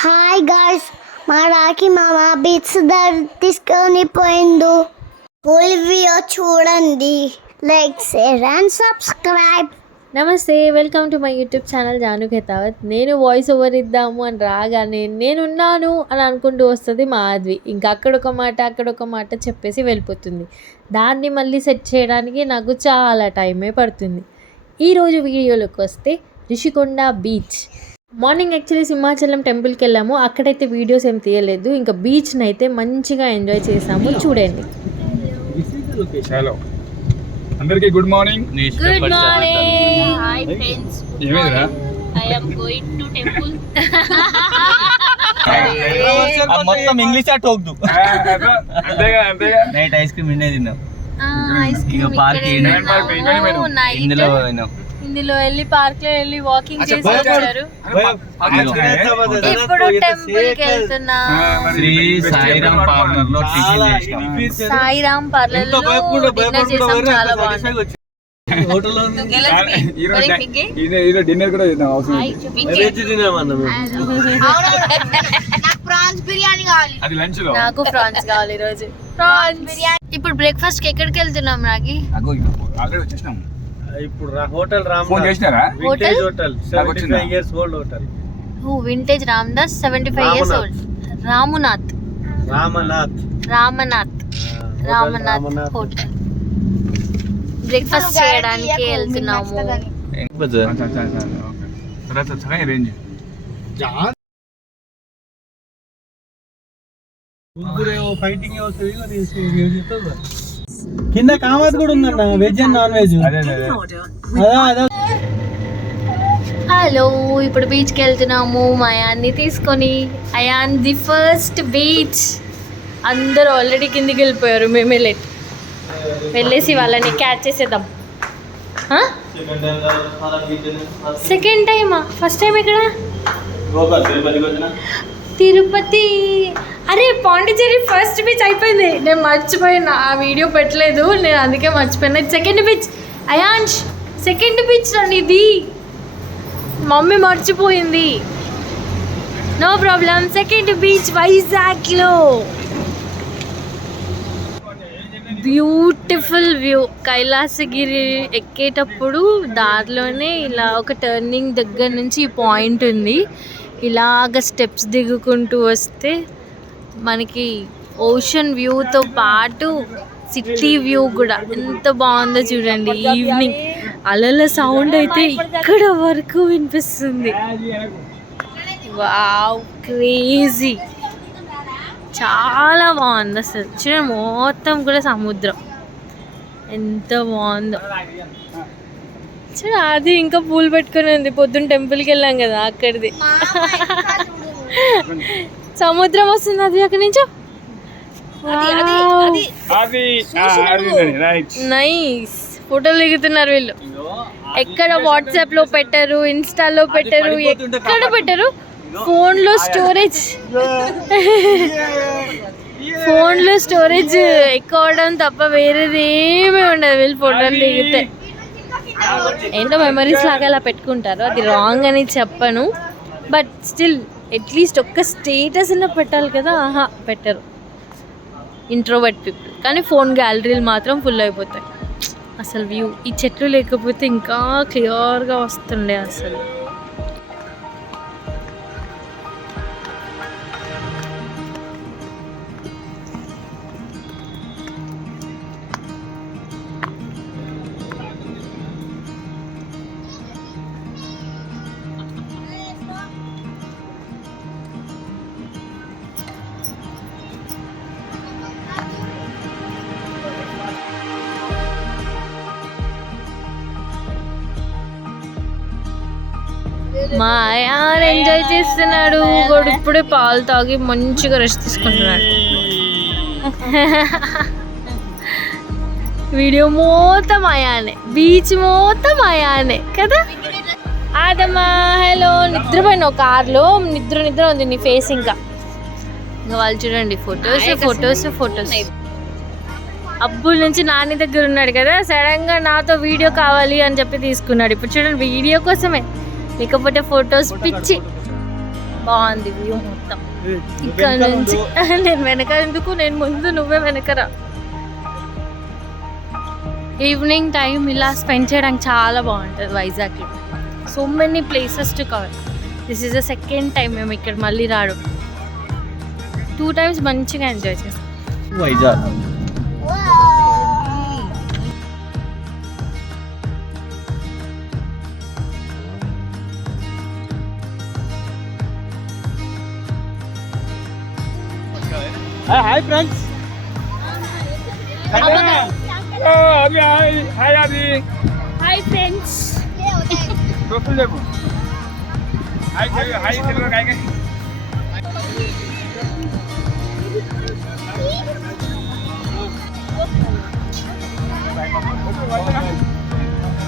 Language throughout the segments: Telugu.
హాయ్ గాయ్స్, మా రాఖీ మామ బీచ్ తీసుకొని పోయిండు. ఫుల్ వీడియో చూడండి. Like, share and subscribe. నమస్తే, welcome to my YouTube channel Janu Khetavat. నేను వాయిస్ ఓవర్ ఇద్దాము అని రాగానే నేనున్నాను అని అనుకుంటూ వస్తుంది మాధవి. ఇంకా అక్కడొక మాట చెప్పేసి వెళ్ళిపోతుంది. దాన్ని మళ్ళీ సెట్ చేయడానికి నాకు చాలా టైమే పడుతుంది. ఈరోజు వీడియోలోకి వస్తే Rishikonda beach. Morning actually Simhachalam టెంపుల్కి వెళ్ళాము. అక్కడైతే వీడియోస్ ఏం తీయలేదు. ఇంకా బీచ్ని అయితే మంచిగా ఎంజాయ్ చేసాము. చూడండి. అందరికీ good morning. Good morning. Hi friends, ఏమైందిరా? I am going to temple. మొత్తం ఇంగ్లీష్ టోక్దు. అంతేగా అంతేగా. నైట్ ఐస్ క్రీమ్ నిన్నే తిన్నాం. ఐస్ ఇక క్రీమ్ పార్క్ ఇందులో పోయినాం. ఇందులో వెళ్ళి పార్క్ లో వెళ్ళి వాకింగ్ చేసి వచ్చారు. ఇప్పుడు టెంపుల్ కి వెళ్తున్నా. శ్రీ సాయిరామ్ పార్లర్ లో టిఫిన్ చేసినాం. సాయిరామ్ పార్లర్ లో డిన్నర్ చేసాం. చాలా బాగుంది. ఈరోజు డిన్నర్ కూడా చేద్దాం. అది లంచ్ లో. నాకు ఫ్రాన్స్ కావాలి ఈ రోజు. ఫ్రాన్స్ బిర్యానీ. ఇప్పుడు బ్రేక్ఫాస్ట్ కి ఎక్కడికి వెళ్తున్నాం రాగి? ఆల్రెడీ వచ్చేసినాం. ఇప్పుడు హోటల్ ఫోన్ చేసినారా? Vintage hotel 75 years old hotel. Vintage Ramdas 75 years old. Ramanath hotel. Breakfast చేయడానికి వెళ్తున్నాము. రేంజ్ ఫైటింగ్ కింద కామత్ కూడా ఉందన్న, veg and non veg. Hello, ఇప్పుడు బీచ్కి వెళ్తున్నాము అయాన్ని తీసుకొని. అయాన్ ది ఫస్ట్ బీచ్. అందరూ ఆల్రెడీ కిందికి వెళ్ళిపోయారు. మేమే లేట్. వెళ్ళేసి వాళ్ళని క్యాచ్ చేసేద్దాం. సెకండ్ టైమా? ఫస్ట్ టైం ఎక్కడ? తిరుపతి. అరే, పాండిచేరి ఫస్ట్ బీచ్ అయిపోయింది. నేను మర్చిపోయినా, ఆ వీడియో పెట్టలేదు నేను, అందుకే మర్చిపోయినా. Second beach Ayansh, second beach రండి. ఇది మమ్మీ మర్చిపోయింది. No problem. సెకండ్ బీచ్ వైజాగ్లో. Beautiful view. కైలాసగిరి ఎక్కేటప్పుడు దారిలోనే ఇలా ఒక టర్నింగ్ దగ్గర నుంచి ఈ పాయింట్ ఉంది. ఇలాగ స్టెప్స్ దిగుకుంటూ వస్తే మనకి ఓషన్ వ్యూతో పాటు సిటీ వ్యూ కూడా ఎంత బాగుందో చూడండి. ఈవినింగ్ అలల సౌండ్ అయితే ఇక్కడ వరకు వినిపిస్తుంది. Wow, crazy. చాలా బాగుంది అసలు. చూడండి, మొత్తం కూడా సముద్రం ఎంత బాగుందో. చూడ, అది ఇంకా పూలు పెట్టుకుని ఉంది. పొద్దున్న టెంపుల్కి వెళ్ళాం కదా, అక్కడిది. సముద్రం వస్తుంది అది అక్కడి నుంచి. నైస్. ఫోటోలు దిగుతున్నారు వీళ్ళు. ఎక్కడ వాట్సాప్ లో పెట్టరు, ఇన్స్టాలో పెట్టరు, ఎక్కడ పెట్టరు. ఫోన్లో స్టోరేజ్ ఎక్కువ అవడం తప్ప వేరేది ఏమీ ఉండదు. వీళ్ళు ఫోటోలు దిగితే ఏంటో మెమరీస్ లాగా అలా పెట్టుకుంటారు. అది రాంగ్ అని చెప్పను, బట్ స్టిల్ అట్లీస్ట్ ఒక్క స్టేటస్ అయినా పెట్టాలి కదా. పెట్టరు, ఇంట్రోవర్ట్ పీపుల్. కానీ ఫోన్ గ్యాలరీలు మాత్రం ఫుల్ అయిపోతాయి. అసలు వ్యూ, ఈ చెట్లు లేకపోతే ఇంకా క్లియర్గా వస్తుండే అసలు. మా అయాన్ ఎంజాయ్ చేస్తున్నాడు. వాడు ఇప్పుడే పాలు తాగి మంచిగా రెస్ట్ తీసుకుంటున్నాడు. వీడియో మొత్తం అయానే, బీచ్ మొత్తం అయానే కదా. ఆదమ్మా, హలో. నిద్రపోయినావు కార్లో. నిద్ర ఉంది నీ ఫేస్. ఇంకా వాళ్ళు చూడండి, ఫొటోస్. అబ్బుల నుంచి నాని దగ్గర ఉన్నాడు కదా, సడన్ గా నాతో వీడియో కావాలి అని చెప్పి తీసుకున్నాడు. ఇప్పుడు చూడండి, వీడియో కోసమే, లేకపోతే ఫొటోస్ పిచ్చి. బాగుంది వ్యూ మొత్తం ఇక్కడ నుంచి. నేను వెనక ఎందుకు, నేను ముందు, నువ్వే వెనకరా. ఈవినింగ్ టైం ఇలా స్పెండ్ చేయడానికి చాలా బాగుంటుంది వైజాగ్లో. So many places to cover. This is the second time మేము ఇక్కడ మళ్ళీ రావడం. 2 times మంచిగా ఎంజాయ్ చేస్తాం. Vizag hi friends. Hi friends. చెప్పు హాయ్ తెలుగు కాయ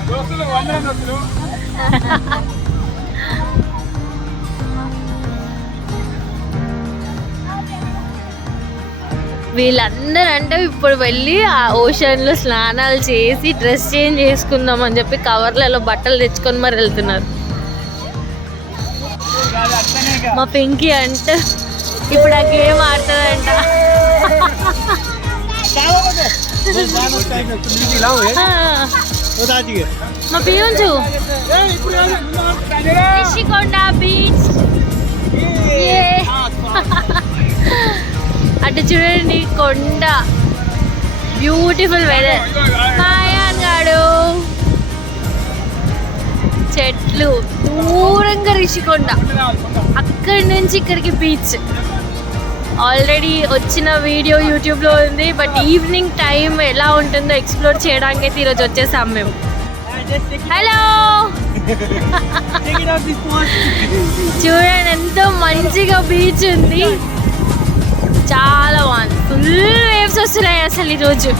దోస్తులు వందనం దోస్తులు. వీళ్ళందరూ అంటే ఇప్పుడు వెళ్ళి ఆ ఓషన్లో స్నానాలు చేసి డ్రెస్ చేంజ్ చేసుకుందాం అని చెప్పి కవర్లలో బట్టలు తెచ్చుకొని మరి వెళ్తున్నారు. మా పింకీ అంటే ఇప్పుడు ఆ గేమ్ ఆడుతుందంట. మా పియోంచు రిషికొండ బీచ్. అటు చూడండి కొండ, బ్యూటిఫుల్ వెదర్. మాయాన్ గాడు, చెట్లు, దూరంగా రిషికొండ, అక్కడి నుంచి ఇక్కడికి బీచ్. ఆల్రెడీ వచ్చిన వీడియో యూట్యూబ్లో ఉంది, బట్ ఈవినింగ్ టైం ఎలా ఉంటుందో ఎక్స్ప్లోర్ చేయడానికి అయితే ఈరోజు వచ్చేసాం మేము. హలో చూడండి ఎంతో మంచిగా బీచ్ ఉంది, చాలా బాగుంది. ఫుల్ వేవ్స్ వస్తున్నాయి అసలు ఈరోజు.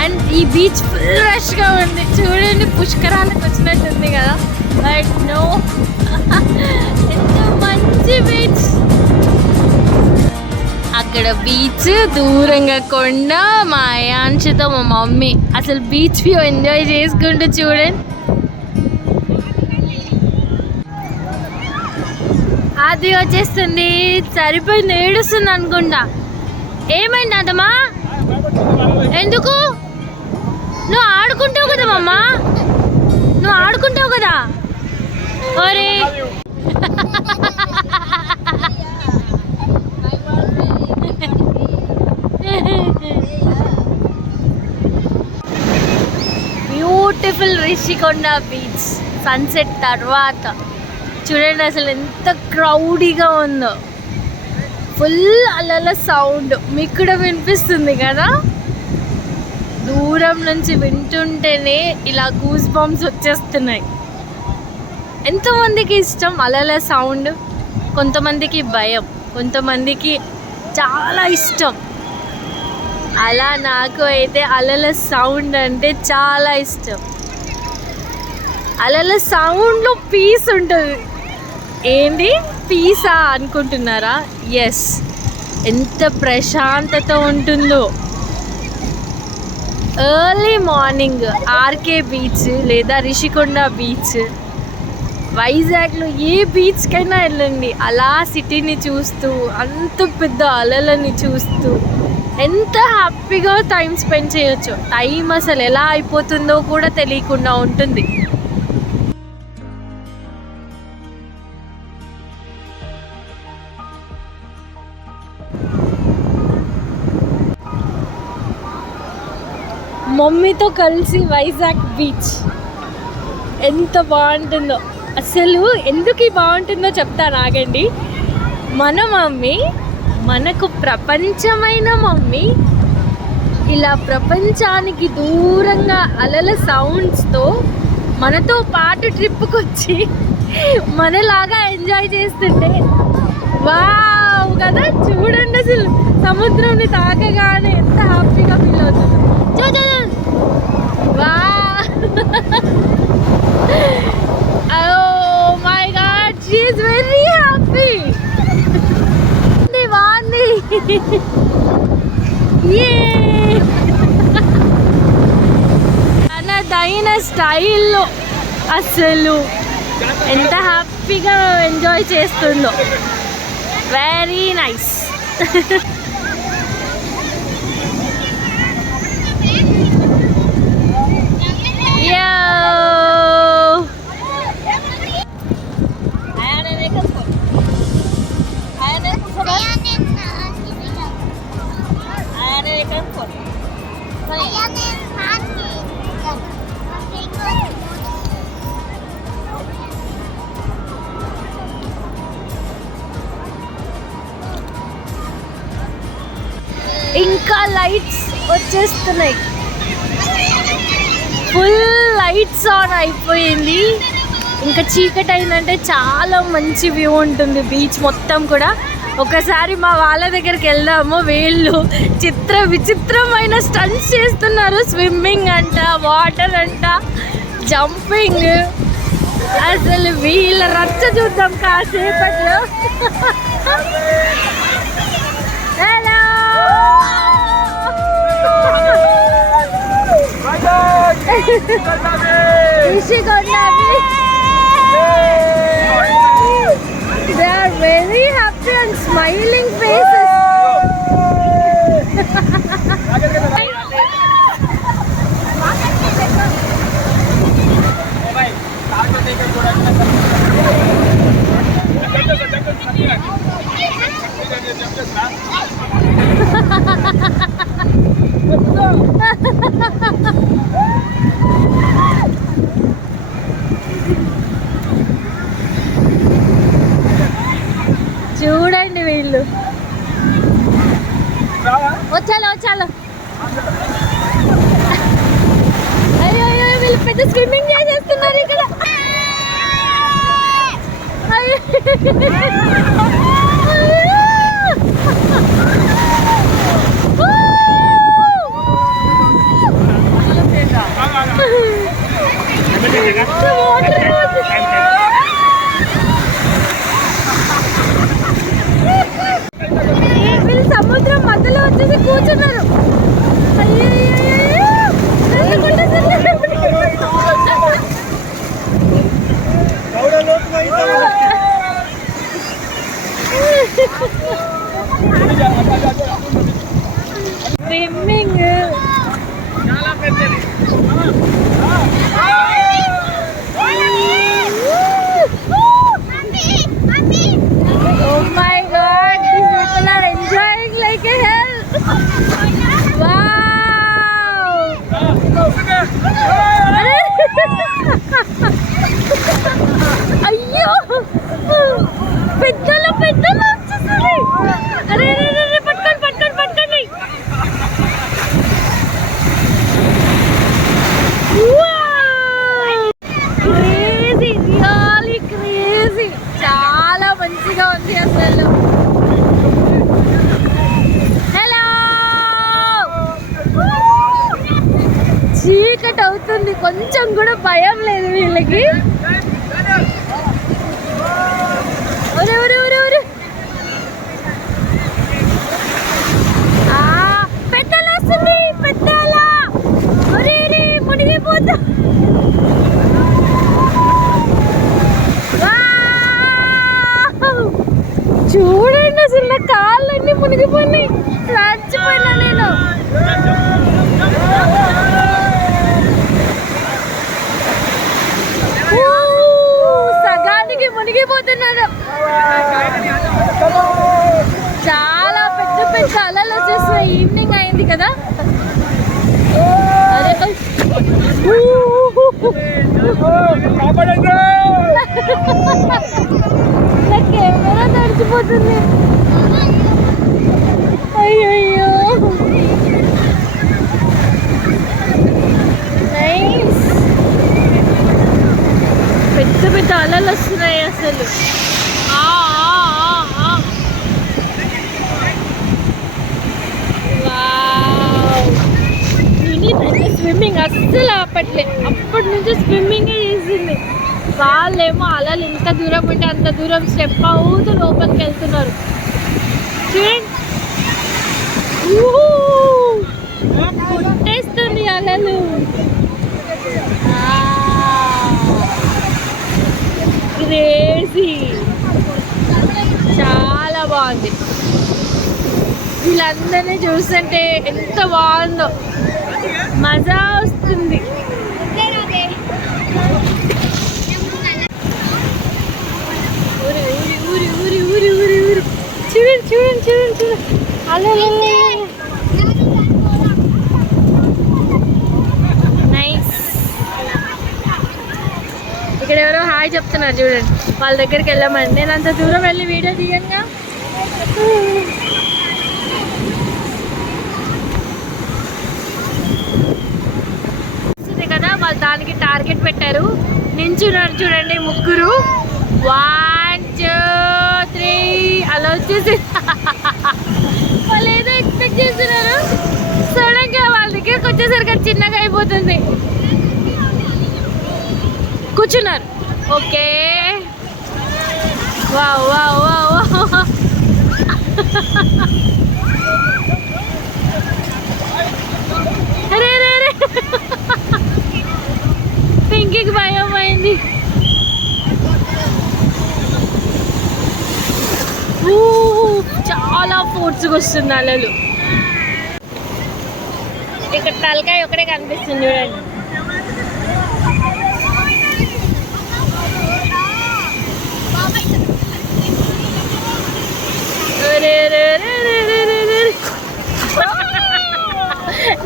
అండ్ ఈ బీచ్ ఫుల్ రష్గా ఉంది. చూడండి పుష్కరాలకు వచ్చినట్టుంది కదా, బట్ నో, ఎంతో మంచి బీచ్. అక్కడ బీచ్, దూరంగా కొండ, మా అయాంశతో మా మమ్మీ అసలు బీచ్ వ్యూ ఎంజాయ్ చేసుకుంటూ చూడండి. అది వచ్చేస్తుంది, సరిపోయింది, ఏడుస్తుంది అనుకుంటా. ఏమైంది అదమ్మా? ఎందుకు? నువ్వు ఆడుకుంటావు కదా మమ్మా, నువ్వు ఆడుకుంటావు కదా. ఒరే బ్యూటిఫుల్ రిషికొండ బీచ్ సన్సెట్ తర్వాత. చూడండి అసలు ఎంత క్రౌడీగా ఉందో. ఫుల్ అలల సౌండ్ మీకు కూడా వినిపిస్తుంది కదా. దూరం నుంచి వింటుంటేనే ఇలా గూస్ బంప్స్ వచ్చేస్తున్నాయి. ఎంతమందికి ఇష్టం అలల సౌండ్? కొంతమందికి భయం, కొంతమందికి చాలా ఇష్టం. అలా నాకు అయితే అలల సౌండ్ అంటే చాలా ఇష్టం. అలల సౌండ్లో పీస్ ఉంటుంది. ఏంటి పీసా అనుకుంటున్నారా? ఎస్, ఎంత ప్రశాంతత ఉంటుందో. ఎర్లీ మార్నింగ్ ఆర్కే బీచ్ లేదా రిషికొండ బీచ్, వైజాగ్లో ఏ బీచ్కైనా వెళ్ళండి, అలా సిటీని చూస్తూ, అంత పెద్ద అలలని చూస్తూ ఎంత హ్యాపీగా టైం స్పెండ్ చేయొచ్చు. టైం అసలు ఎలా అయిపోతుందో కూడా తెలియకుండా ఉంటుంది. మమ్మీతో కలిసి వైజాగ్ బీచ్ ఎంత బాగుంటుందో. అసలు ఎందుకు బాగుంటుందో చెప్తాను ఆగండి. మన మమ్మీ, మనకు ప్రపంచమైన మమ్మీ, ఇలా ప్రపంచానికి దూరంగా అలల సౌండ్స్తో మనతో పాటు ట్రిప్కి వచ్చి మనలాగా ఎంజాయ్ చేస్తుంటే వావ్ కదా. చూడండి అసలు సముద్రంని తాకగానే ఎంత హ్యాపీగా ఫీల్ అవుతుంది. Oh my God, she is very happy. బాగుంది. తనదైన స్టైల్లో అసలు ఎంత హ్యాపీగా ఎంజాయ్ చేస్తుందో. Very nice. ఇంకా లైట్స్ వచ్చేస్తున్నాయి, ఫుల్ లైట్స్ ఆన్ అయిపోయింది. ఇంకా చీకటి అయిందంటే చాలా మంచి వ్యూ ఉంటుంది బీచ్ మొత్తం కూడా. ఒకసారి మా వాళ్ళ దగ్గరికి వెళ్దాము. వీళ్ళు విచిత్రమైన స్టంట్స్ చేస్తున్నారు. స్విమ్మింగ్ అంట, వాటర్ అంట, జంపింగ్. అసలు వీళ్ళ రచ్చ చూద్దాం కాసేపట్లో. Hello They are very happy and smiling faces. చూడండి వీళ్ళు. వచ్చాలో అయ్యో అయ్యో వీళ్ళు పెద్ద స్విమ్మింగ్ చేసేస్తున్నారు ఇక్కడ. వీళ్ళు సముద్రం మధ్యలో వచ్చేసి కూర్చున్నారు. Swimming Oh my God, these people are enjoying like a hell. Wow. అయ్యో పెద్దలు వచ్చేసింది. అరే పట్టుకోండి. Crazy, really crazy. చాలా మంచిగా ఉంది అసలు. హలో చీకటి అవుతుంది, కొంచెం కూడా భయం లేదు వీళ్ళకి. పెద్దలు వస్తుంది, పెద్దలా మునిగిపోతా. చూడండి అసలు నా కాళ్ళన్నీ మునిగిపోయినాయి, చచ్చిపోయినా నేను. సగానికి మునిగిపోతున్నాను. చాలా పెద్ద అలలు వచ్చేస్తున్నాయి. ఈవినింగ్ అయింది కదా. అరే నా కెమెరా తడిచిపోతుంది. అయ్యో నైస్. పెద్ద అలలు వస్తున్నాయి అసలు. స్విమ్మింగ్ అస్సలు ఆపట్లే, అప్పటి నుంచి స్విమ్మింగే చేసింది. వాళ్ళేమో అలలు ఎంత దూరం ఉంటే అంత దూరం స్టెప్ అవుతూ లోపలికి వెళ్తున్నారు. చూడండి కొట్టేస్తుంది అలలు. క్రేజీ, చాలా బాగుంది. వీళ్ళందరినీ చూస్తుంటే ఎంత బాగుందో, మజా వస్తుంది. ఊరి ఊరి ఊరి ఊరి ఊరి ఊరి ఊరి చూడండి చూడండి చూడండి చూడండి. అలా నైస్. ఇక్కడ ఎవరో హాయ్ చెప్తున్నారు చూడండి, వాళ్ళ దగ్గరికి వెళ్ళామండి. నేను అంత దూరం వెళ్ళి వీడియో తీయంగా కదా, వాళ్ళు దానికి టార్గెట్ పెట్టారు. నించున్నారు చూడండి ముగ్గురు, 1 2 3 అలా వచ్చేసి వాళ్ళు ఏదో ఎక్స్పెక్ట్ చేస్తున్నారు. సడన్గా వాళ్ళ దగ్గరికి వచ్చేసరికి అది చిన్నగా అయిపోతుంది. కూర్చున్నారు. Okay, wow wow wow wow. అరే అరే అరే, పింకీకి భయం అయింది. చాలా ఫోర్స్గా వస్తుంది అలలు. ఇక్కడ తలకాయ ఒకటే కనిపిస్తుంది చూడండి.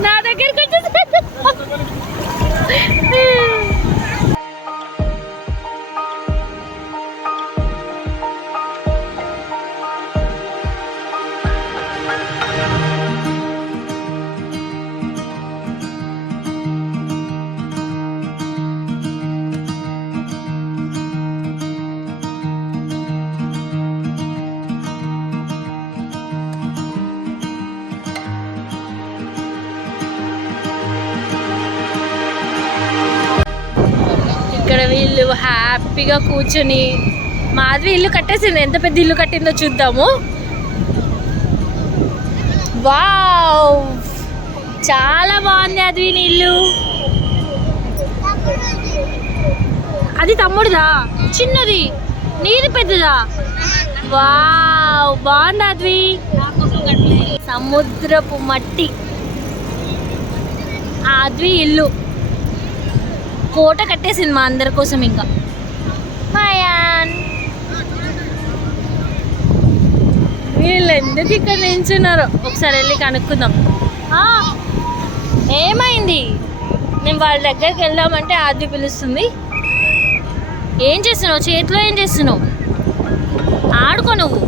నా దగ్గరికి వచ్చేసి ఇక్కడ వీళ్ళు హ్యాపీగా కూర్చొని, మాధవి ఇల్లు కట్టేసింది. ఎంత పెద్ద ఇల్లు కట్టిందో చూద్దాము. వావ్, చాలా బాగుంది అద్విని ఇల్లు. అది తమ్ముడుదా, చిన్నది, నీది పెద్దదా? వావ్, బాగుంది అద్వి. సముద్రపు మట్టి అద్వి ఇల్లు. కోట కట్టేసింది మా అందరి కోసం. ఇంకా వీళ్ళు ఎందుకు ఇక్కడ నించున్నారో ఒకసారి వెళ్ళి కనుక్కుందాం. ఏమైంది? నేను వాళ్ళ దగ్గరికి వెళ్దామంటే ఆద్వి పిలుస్తుంది. ఏం చేస్తున్నావు? చేతిలో ఏం చేస్తున్నావు? ఆడుకో నువ్వు.